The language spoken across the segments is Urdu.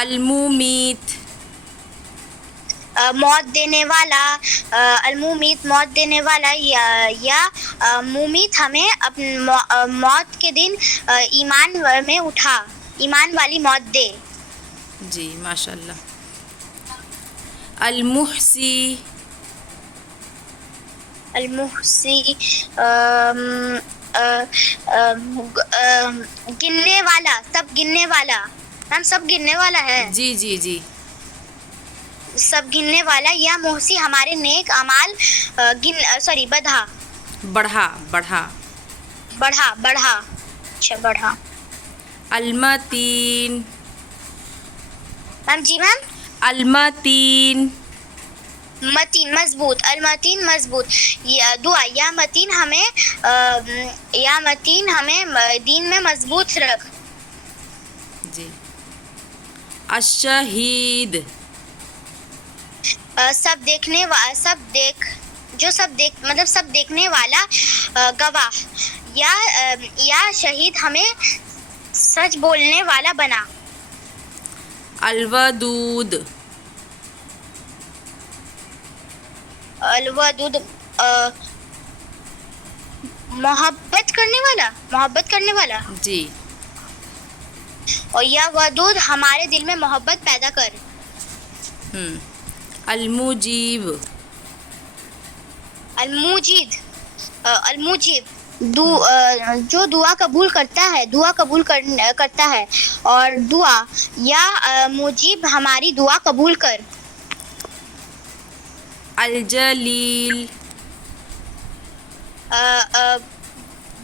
الممیت موت دینے والا، الممیت موت دینے والا، یا ممیت ہمیں موت کے دن ایمان میں اٹھا، ایمان والی موت دے. جی ماشاء اللہ. المحسی المحسی گننے والا، سب گننے والا. میم سب گننے والا ہے، جی جی جی سب گننے والا. یا محسی ہمارے نیک اعمال بڑھا بڑھا بڑھا. بڑھا بڑھا. اچھا بڑھا. المتین میم جی میم. المتین متین مضبوط، المتین مضبوط. دعا یا متین ہمیں دین میں مضبوط رکھ. جی. الشہید سب دیکھنے والا گواہ. یا شہید ہمیں سچ بولنے والا بنا. الودود الودود محبت کرنے والا. جی. اور یا ودود ہمارے دل میں محبت پیدا کر. المجیب المجیب جو دعا قبول کرتا ہے. اور دعا یا مجیب ہماری دعا قبول کر. الجلیل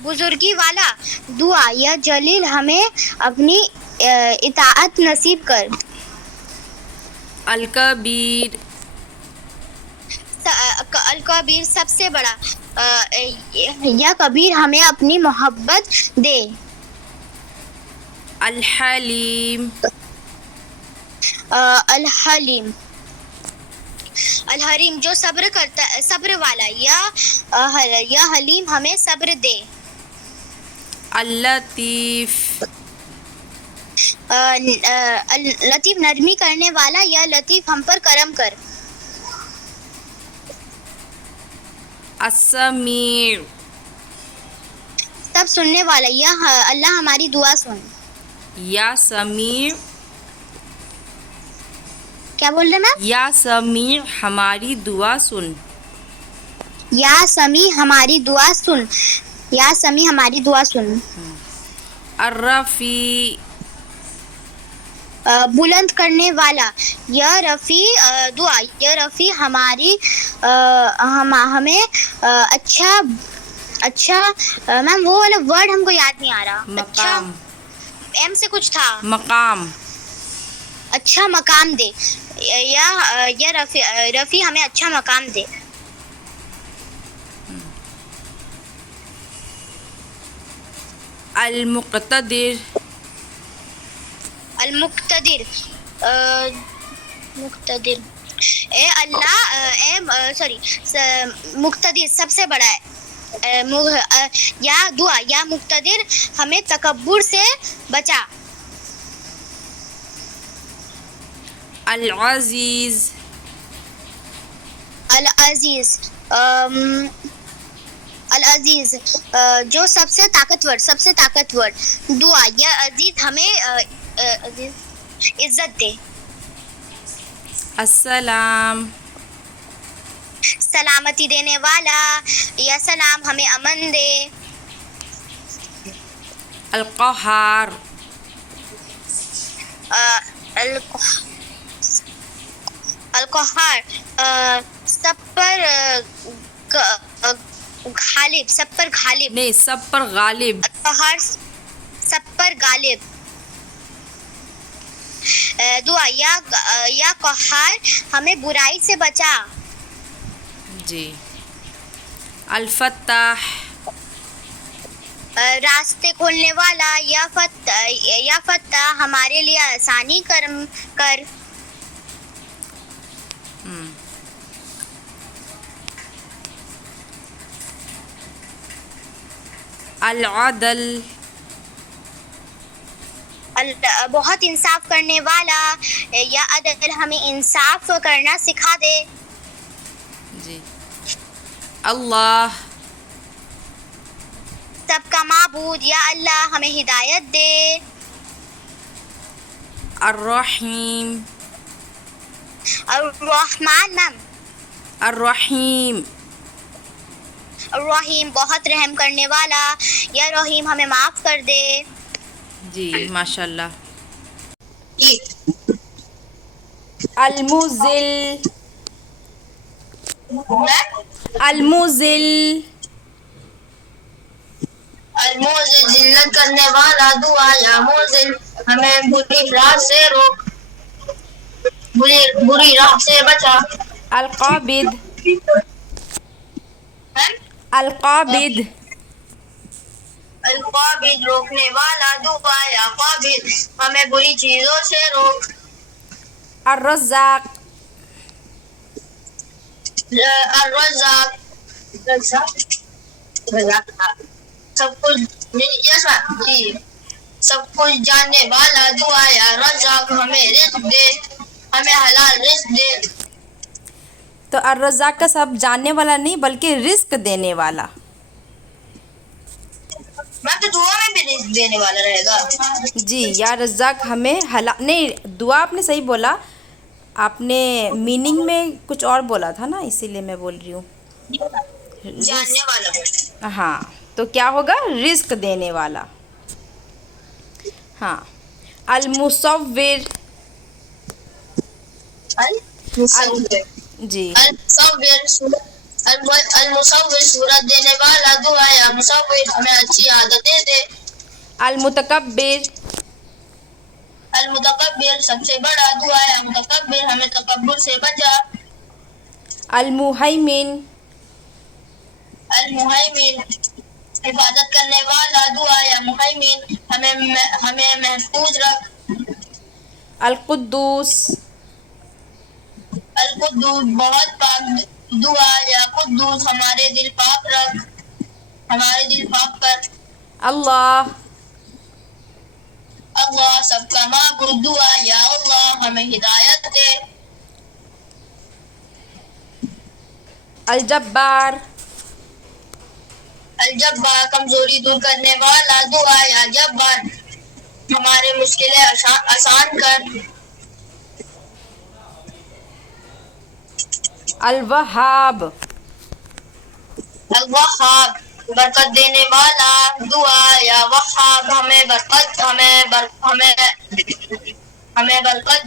بزرگی والا. دعا یا جلیل ہمیں اپنی اطاعت نصیب کر. الکبیر الکبیر سب سے بڑا. یا کبیر ہمیں اپنی محبت دے. الحلیم الحلیم الحریم جو صبر والا. یا حلیم ہمیں صبر دے. اللطیف لطیف نرمی کرنے والا. یا لطیف ہم پر کرم کر. السمیع سب سننے والا. یا اللہ ہماری دعا سن. یا سمیع کیا بول رہے میم؟ یا سمیع ہماری دعا سن. یا سمیع ہماری دعا سن. یا سمیع ہماری دعا سن. الرفیع بلند کرنے والا. یا رفیع دعا یا رفیع ہمیں اچھا میم وہ والا ورڈ ہم کو یاد نہیں آ رہا. اچھا مقام ایم سے کچھ تھا. مقام اچھا مقام دے. یا رفیع ہمیں اچھا مقام دے. المقتدر المقتدر مقتدر اے اللہ مقتدر سب سے بڑا ہے. یا دعا یا مقتدر ہمیں تکبر سے بچا. العزیز العزیز العزیز جو سب سے طاقتور. دعا یا عزیز ہمیں عزت دے. السلام سلامتی دینے والا. یا سلام ہمیں امن دے. القہار القہار سب پر غالب. نہیں سب پر غالب. القہار سب پر غالب. دعا یا قہار ہمیں برائی سے بچا. جی. الفتاح راستے کھولنے والا. یا فتح ہمارے لیے آسانی کر. العدل بہت انصاف کرنے والا، یا عدل ہمیں انصاف کرنا سکھا دے. جی. اللہ. سب کا معبود یا اللہ ہمیں ہدایت دے. الرحیم. الرحمن میم. الرحیم. الرحیم بہت رحم کرنے والا، یا رحیم ہمیں معاف کر دے. جی ماشاء اللہ. جی. المزل. المزل. الموزل ذلت کرنے والا، دعا یا موزل ہمیں بری راہ سے روک، بری راہ سے بچا. القابض. القابض. القابض روکنے والا، دعا یا قابض ہمیں بری چیزوں سے روک. الرزاق. الرزاق سب کچھ جی سب کچھ جاننے والا، دعا یا رزاق ہمیں رزق دے، ہمیں حلال رزق دے. تو الرزاق کا سب جاننے والا نہیں بلکہ رزق دینے والا. میں تو دعا میں بھی رزق دینے والا رہے گا. جی یا رزاق ہمیں نہیں، دعا آپ نے صحیح بولا، آپ نے میننگ میں کچھ اور بولا تھا نا، اسی لیے میں بول رہی ہوں. جاننے والا. ہاں تو کیا ہوگا؟ رزق دینے والا. ہاں. المصور. جی. المصور صورت دینے والا، دعا یا مصور ہمیں اچھی عادتیں دے. المتکبر. المتکبر سب سے بڑا، دعا یا متکبر ہمیں تکبر سے بچا. المہیمن. المہیمن حفاظت کرنے والا، دعا یا مہیمن ہمیں محفوظ رکھ. القدوس. القدوس بہت پاک، دعا یا قدوس ہمارے دل پاک رکھ، ہمارے دل پاک کر. اللہ. اللہ سب کا معبود، دعا یا اللہ ہمیں ہدایت دے. الجبار. الجبار کمزوری دور کرنے والا، دعا یا جبار ہمارے مشکلیں آسان کر. الوہاب. الوہاب برکت دینے والا، دعا یا وہاب ہمیں برکت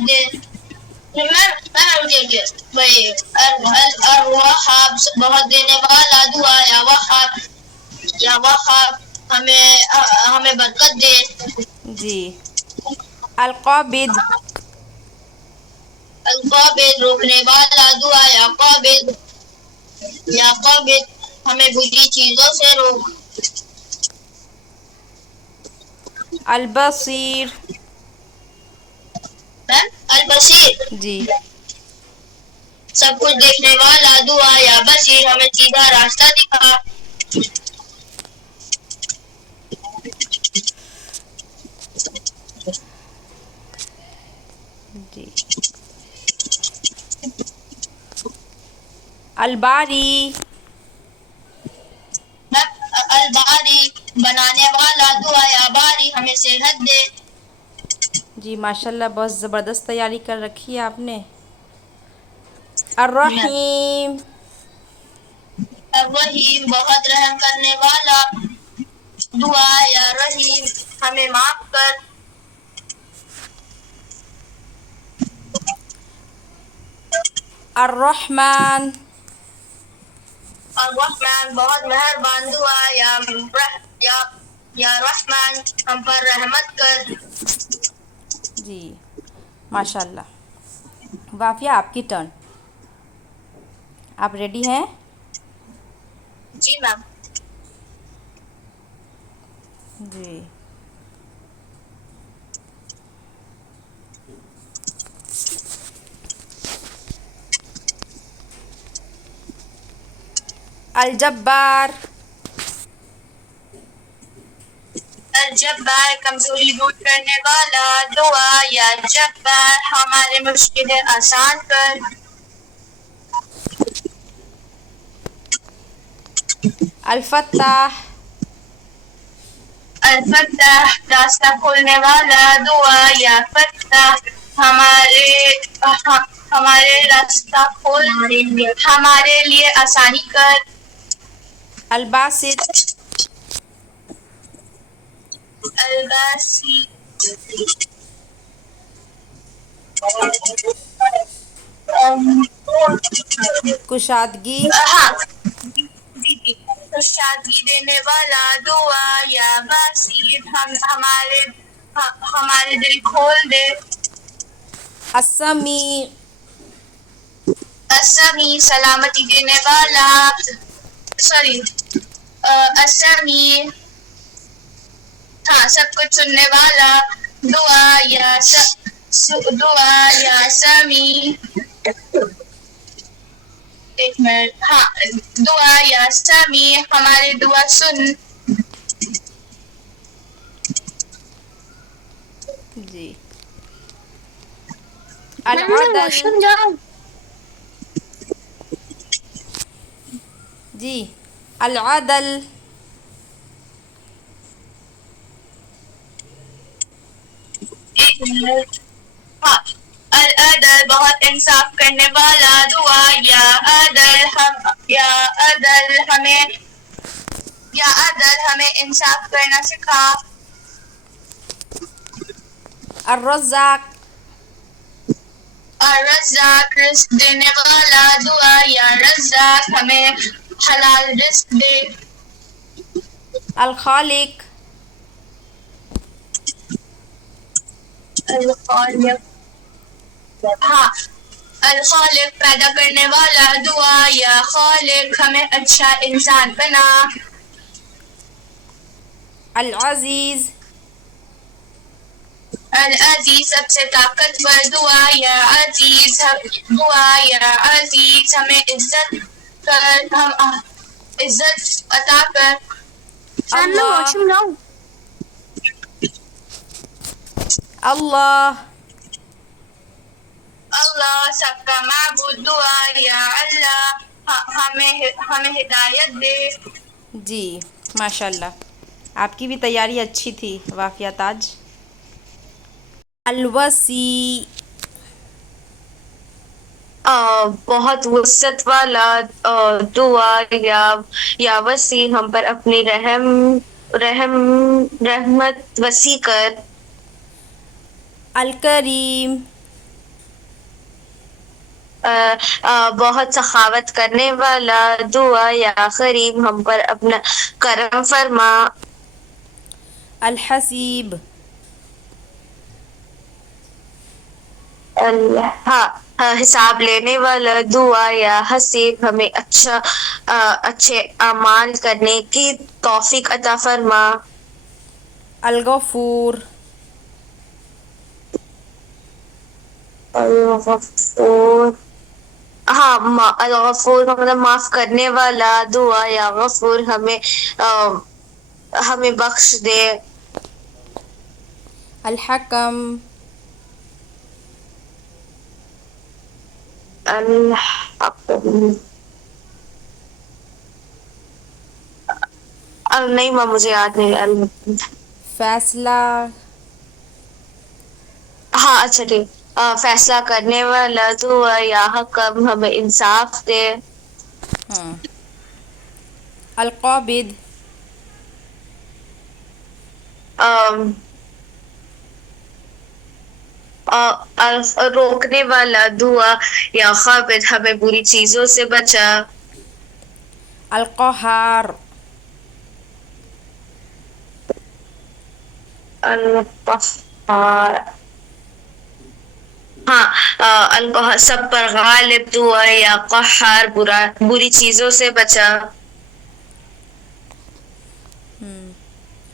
دے. الوہاب بہت دینے والا، دعا یا وہاب ہمیں برکت دے. جی. القابض. القابض روکنے والا، دعا یا قابض ہمیں بری چیزوں سے روک. البصیر. البصیر جی. سب کچھ دیکھنے والا، دعا یا بصیر ہمیں سیدھا راستہ دکھا. جی. الباری. الباری بنانے والا، دعا یا باری ہمیں صحت دے. جی ماشاء اللہ بہت زبردست تیاری کر رکھی ہے آپ نے. الرحیم. الرحیم بہت رحم کرنے والا، دعا یا رحیم ہمیں معاف کر. الرحمن. الرحمن بہت مہربان، دعا یا رحمان ہم پر رحمت کر. جی ماشاء اللہ. وافیہ آپ کی ٹرن. آپ ریڈی ہیں؟ جی میم. جی. الجبار. الجبار کمزوری دور کرنے والا، دعا یا جبار ہمارے مشکلیں آسان کر. الفتاح الفتح راستہ کھولنے والا، دعا یا فتح ہمارے راستہ کھول، ہمارے لیے آسانی کر. الباسط الباسی کشادگی ہاں شادی دینے والا، دعا یا باسی ہمارے دل کھول دے. السمیع السمیع سلامتی دینے والا، السمیع ہاں سب کچھ سننے والا، دعا یا سمیع. ایک منٹ، ہاں دعا یا سمیع ہمارے دعا سن. جی. العدل جی. العدل ایک منٹ، ہاں العدل بہت انصاف کرنے والا، دعا یا عدل ہمیں انصاف کرنا سکھا. الرزاق الرزاق رزق دینے والا، دعا یا رزاق ہمیں حلال رزق دے. الخالق الخالق ہاں الخالق پیدا کرنے والا، دعا یا خالق ہمیں اچھا انسان بنا. العزیز العزیز سب سے طاقتور، دعا یا عزیز ہمیں عزت عطا کر. اللہ اللہ اللہ سب کا معبود، دعا یا اللہ ہمیں ہدایت دے. جی ماشاء اللہ، آپ کی بھی تیاری اچھی تھی. وافیہ تاج. الوسیع بہت وسعت والا، دعا یا وسیع ہم پر اپنی رحمت وسیع کر. الکریم بہت سخاوت کرنے والا، دعا یا کریم ہم پر اپنا کرم فرما. الحسیب حساب لینے والا، دعا یا حسیب ہمیں اچھے اعمال کرنے کی توفیق عطا فرما. الغفور الغفور الغفور مطلب معاف کرنے والا، دعا یا غفور ہمیں بخش دے. الحکم نہیں ماں مجھے یاد نہیں. فیصلہ ہاں اچھا ٹھیک، فیصلہ کرنے والا، دعا یا حکم ہمیں انصاف دے. القابض روکنے والا، دعا یا قابض ہمیں بری چیزوں سے بچا. القہار القہار القہار سب پر غالب، دعا یا قہار بری چیزوں سے بچا.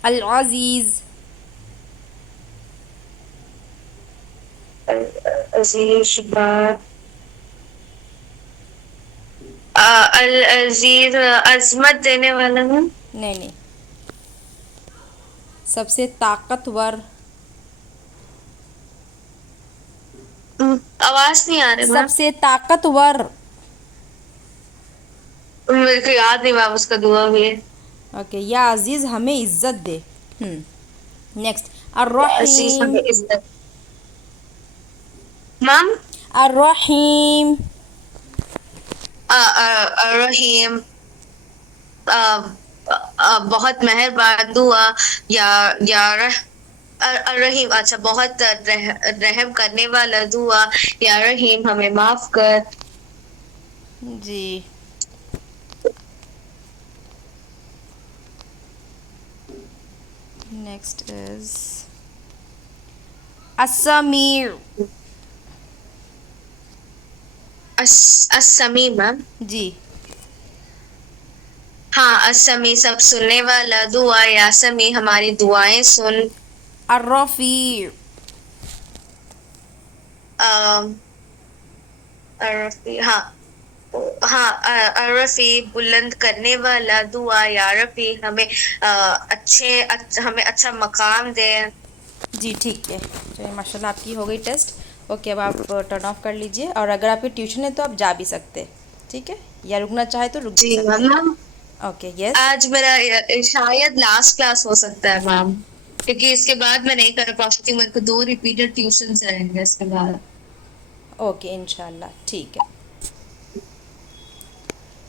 العزیز العزیز عظمت دینے والا. نہیں سب سے طاقتور. آواز نہیں آ رہی میم. سب سے طاقتور. میرے کو یاد نہیں میم اس کا دعا بھی ہے. اوکے. یا عزیز ہمیں عزت دے. نیکسٹ. عزیز الرحیم. ہمیں عزت. میم الرحیم. الرحیم بہت مہربان دعا. یا الرحیم اچھا بہت رحم کرنے والا دعا. یا رحیم ہمیں معاف کر. جی. Next is Alsamee. Alsamee ma'am. جی. ہاں السمیع سب سننے والا دعا. یا سمیع ہماری دعائیں سن. الرفیع. ہاں ہاں الرفیع بلند کرنے والا دعا. یا رفیع ہمیں اچھا مقام دے. جی ٹھیک ہے. چلیے ماشاء اللہ آپ کی ہو گئی ٹیسٹ. اوکے اب آپ ٹرن آف کر لیجئے. اور اگر آپ کی ٹیوشن ہے تو آپ جا بھی سکتے. ٹھیک ہے. یا رکنا چاہے تو رک بھی جی سکتے. Ma'am okay. یس. آج میرا شاید لاسٹ کلاس ہو سکتا ہے میم, کیونکہ اس کے بعد میں نہیں کر پاتی. میرے کو 2 ریپیٹڈ ٹیوشنس رہیں گے اس کے بعد. اوکے انشاءاللہ ٹھیک ہے.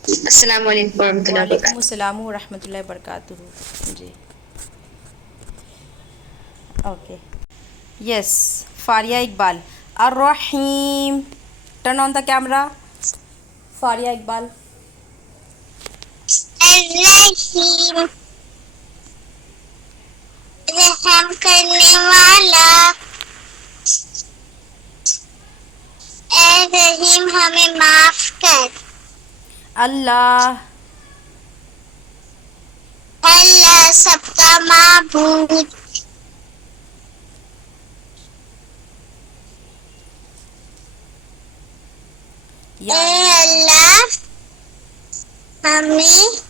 السلام علیکم ورحمۃ اللہ وعلیکم وبرکاتہ. السلام ورحمۃ اللہ وبرکاتہ. جی. Okay. Yes. Faria Iqbal. Alraheem. Turn on the camera. Faria Iqbal. Alraheem رحم کرنے والا. اے رحیم ہمیں معاف کر. اللہ. اللہ سب کا معبود. یا اے اللہ. اللہ ہمیں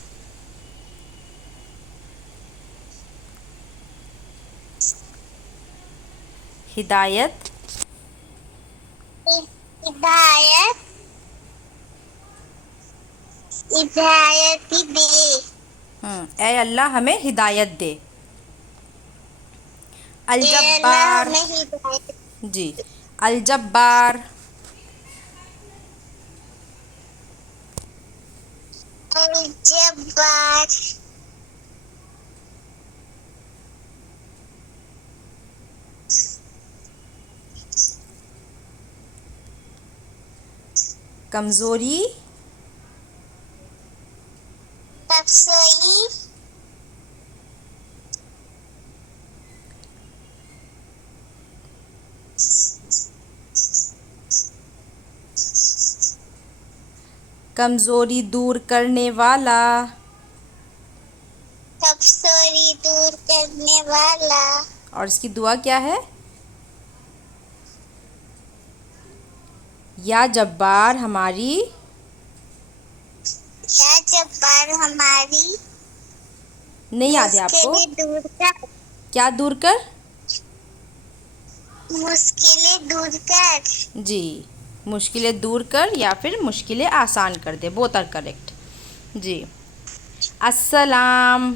ہدایت. ہدایت دے. اے اللہ ہمیں ہدایت دے. اے اللہ الجبار. ہمیں ہدایت. جی. الجبار. الجبار کمزوری. تفصیلی کمزوری دور کرنے والا. تفصیلی دور کرنے والا. اور اس کی دعا کیا ہے؟ یا جبار ہماری. یا جبار ہماری نہیں یاد ہے آپ کو؟ مشکلیں دور کر. کیا دور کر؟ مشکلیں دور کر. جی. مشکلیں دور کر یا پھر مشکلیں آسان کر دے. Both are correct. جی. السلام.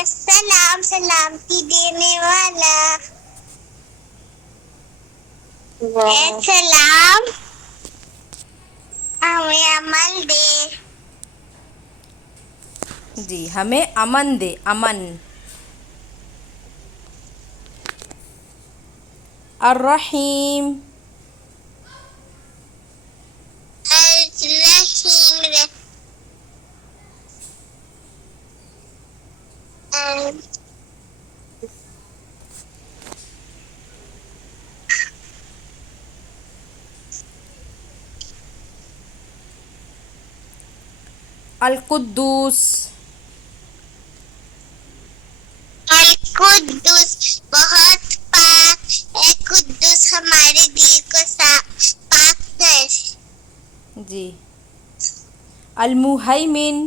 السلام سلامتی دینے والا. اے سلام ہمیں عمل دے. جی. ہمیں امن دے. امن. الرحیم. الرحیم القدوس. القدس بہت پاک. اے قدس ہمارے دل کو پاک کر. جی. المہیمن.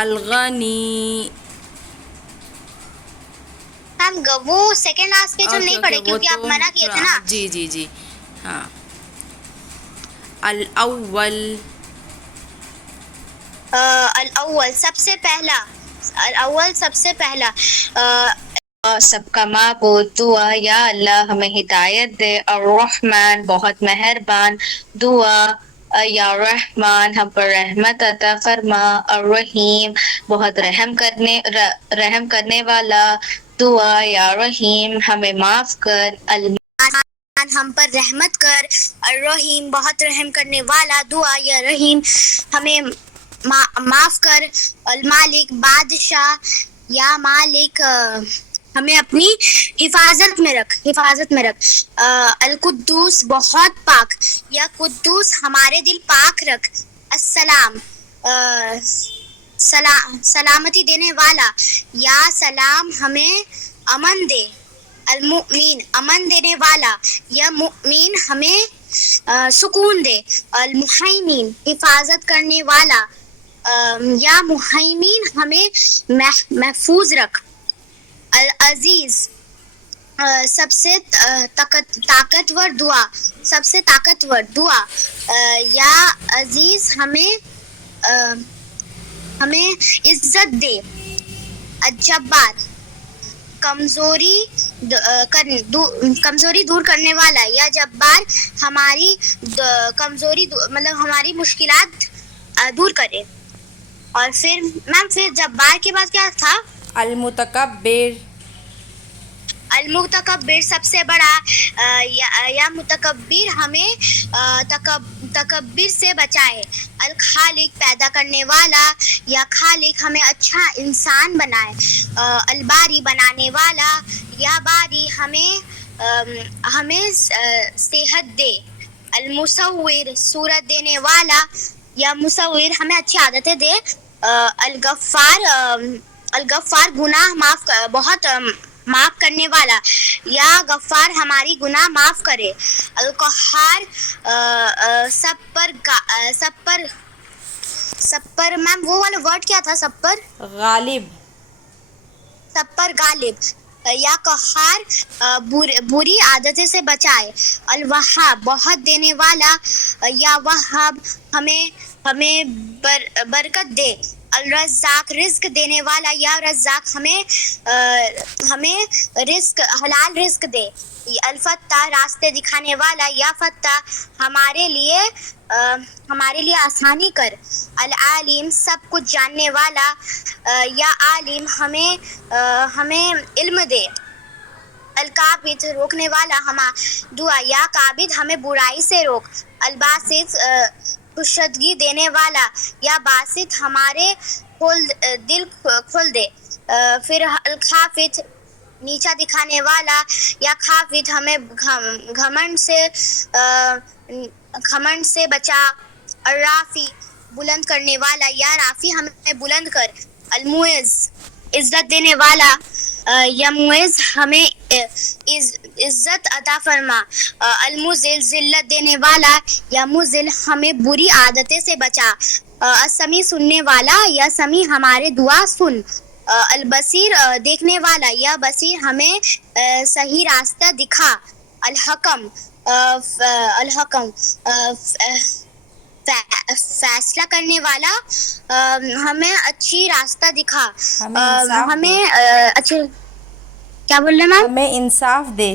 الغنی. میم وہ سیکنڈ لاسٹ پیج ہم نہیں پڑھے کیونکہ آپ منع کیے تھے نا. جی جی جی ہاں. الاول. الاول سب سے پہلا. الاول سب سے پہلا. سب کا معبود. دعا یا اللہ ہمیں ہدایت دے. الرحمن بہت مہربان. دعا یا رحمان ہم پر رحمت عطا فرما. الرحیم بہت رحم کرنے والا. دعا یا رحیم ہمیں معاف کر. ہم پر رحمت کر. الرحیم بہت رحم کرنے والا. دعا یا رحیم ہمیں معاف کر. المالک بادشاہ. یا مالک ہمیں اپنی حفاظت میں رکھ. القدوس بہت پاک. یا قدوس ہمارے دل پاک رکھ. السلام سلامتی دینے والا. یا سلام ہمیں امن دے. المؤمن امن دینے والا. یا مؤمن ہمیں سکون دے. المہیمن حفاظت کرنے والا. یا مہیمن ہمیں محفوظ رکھ. العزیز سب سے طاقتور دعا. سب سے طاقتور دعا. یا عزیز ہمیں عزت دے. الجبار کمزوری دور کرنے والا. یا جبار ہماری کمزوری مطلب ہماری مشکلات دور کرے. اور پھر میم پھر جبار کے بعد کیا تھا؟ المتکبر. المتکبر سب سے بڑا. یا متکبر ہمیں تکبر سے بچائے. الخالق پیدا کرنے والا. یا خالق ہمیں اچھا انسان بنائے. الباری بنانے والا. یا باری ہمیں صحت دے. المصور صورت دینے والا. یا مصور ہمیں اچھی عادتیں دے. الغفار گناہ بہت معاف کرنے والا. یا غفار ہماری گناہ معاف کرے. القہار سب پر میم وہ والا ورڈ کیا تھا؟ سب پر غالب. یا قہار بری عادتیں سے بچائے. الوہاب بہت دینے والا. یا وہاب ہمیں برکت دے. الرزاق رزق دینے والا. یا رزاق ہمیں رزق حلال رزق دے. الفتح راستے دکھانے والا. یا فتح ہمارے لیے آسانی کر. العالم سب کچھ جاننے والا. یا عالم ہمیں علم دے. القابض روکنے والا. دعا یا قابض ہمیں برائی سے روک. الباسط کشادگی دینے والا. یا باسط ہمارے دل کھول دے. پھر الخافض نیچا دکھانے والا. یا خافض ہمیں گھمنڈ سے بچا. الرافی بلند کرنے والا. یا رافی ہمیں بلند کر. المعز عزت دینے والا. یا معز ہمیں عزت عطا فرما. المذل ذلت دینے والا. یا مذل ہمیں بری عادتیں سے بچا. السمیع سننے والا. یا سمیع ہمارے دعا سن. البصیر دیکھنے والا. یا بصیر ہمیں صحیح راستہ دکھا. الحکم فیصلہ کرنے والا. ہمیں اچھی راستہ دکھا. ہمیں اچھے کیا بول رہے ہیں میم؟ ہمیں انصاف دے.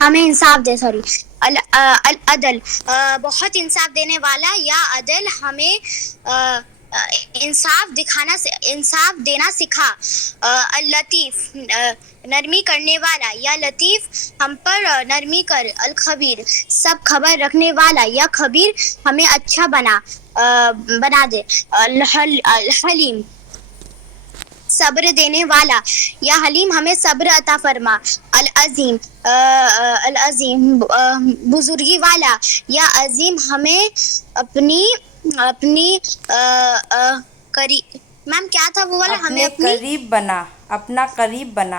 ہمیں انصاف دے. سوری. العدل بہت انصاف دینے والا. یا عدل ہمیں انصاف دینا سکھا. اللطیف نرمی کرنے والا. یا لطیف ہم پر نرمی کر. الخبیر سب خبر رکھنے والا. یا خبیر ہمیں اچھا بنا دے. الحلیم صبر دینے والا. یا حلیم ہمیں صبر عطا فرما. العظیم بزرگی والا. یا عظیم ہمیں اپنی میم کیا تھا وہ والا؟ ہمیں اپنا قریب بنا.